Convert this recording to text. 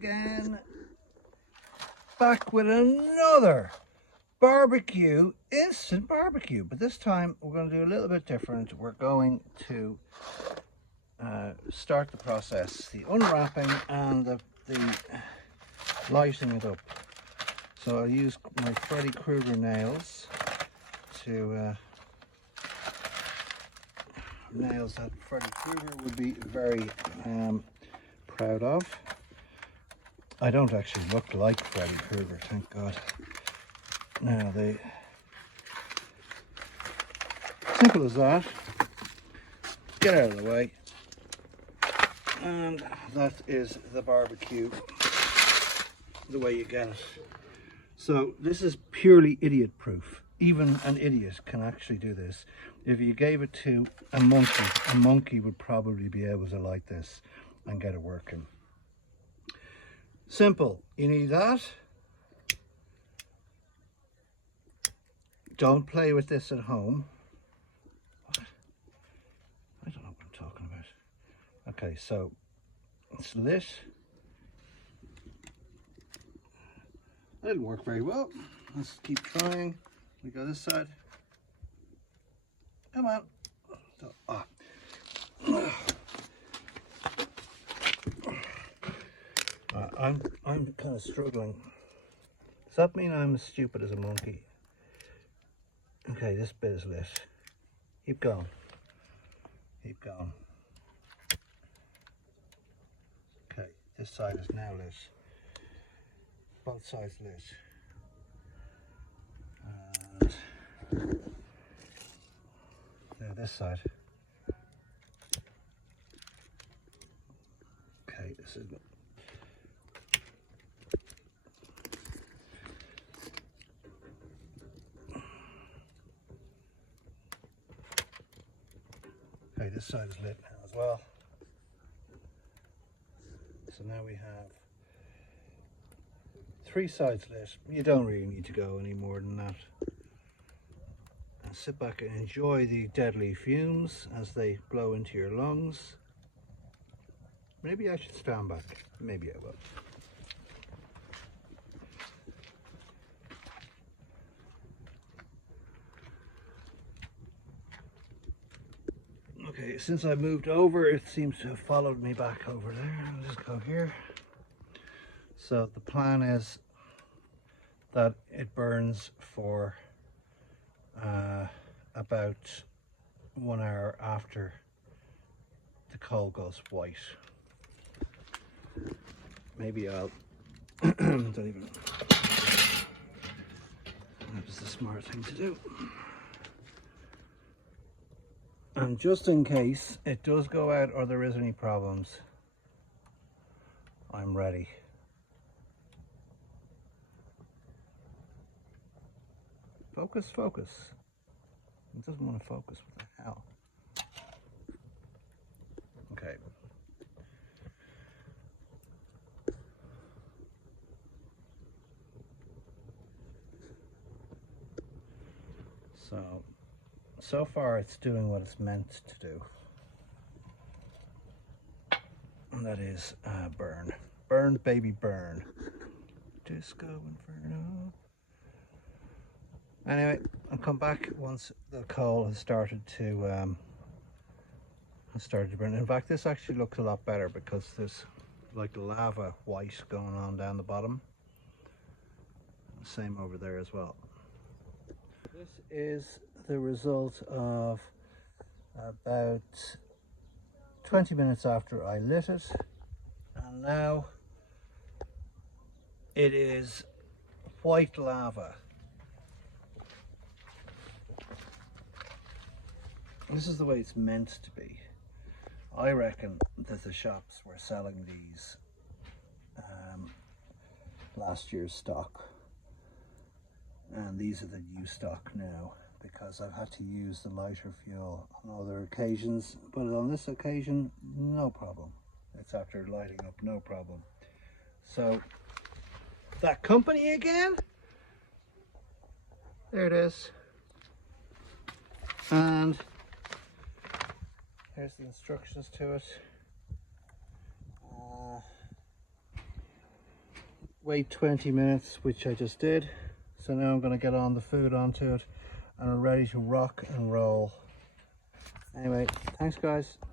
again, back with another barbecue, instant barbecue, but this time we're going to do a little bit different. We're going to start the process, the unwrapping and the lighting it up. So I'll use my Freddy Krueger nails to nails that Freddy Krueger would be very proud of. I don't actually look like Freddy Krueger, thank God. Now, simple as that. Get out of the way. And that is the barbecue, the way you get it. So this is purely idiot proof. Even an idiot can actually do this. If you gave it to a monkey would probably be able to light this and get it working. Simple. You need that. Don't play with this at home. What? I don't know what I'm talking about. Okay, so it's lit. That didn't work very well. Let's keep trying. We go this side. Come on. So, I'm kind of struggling. Does that mean I'm as stupid as a monkey? Okay, this bit is lit. Keep going. Keep going. Okay, this side is now lit. Both sides lit. And now this side. Okay, this is okay, this side is lit now as well. So now we have 3 sides lit. You don't really need to go any more than that. And sit back and enjoy the deadly fumes as they blow into your lungs. Maybe I should stand back. Maybe I will. Okay, since I moved over, it seems to have followed me back over there. I'll just go here. So the plan is that it burns for about 1 hour after the coal goes white. Maybe I'll don't even. That was the smart thing to do. And just in case it does go out or there is any problems, I'm ready. Focus, focus. It doesn't want to focus. What the hell? Okay. So far it's doing what it's meant to do. And that is burn. Burn, baby, burn. Disco Inferno. Anyway, I'll come back once the coal has started to burn. In fact, this actually looks a lot better because there's like lava white going on down the bottom. Same over there as well. This is the result of about 20 minutes after I lit it, and now it is white lava. This is the way it's meant to be. I reckon that the shops were selling these last year's stock, and these are the new stock now, because I've had to use the lighter fuel on other occasions, but on this occasion, no problem. It's after lighting up, no problem. So, that company again, there it is, and here's the instructions to it. Wait 20 minutes, which I just did. So now I'm going to get on the food onto it and I'm ready to rock and roll. Anyway, thanks guys.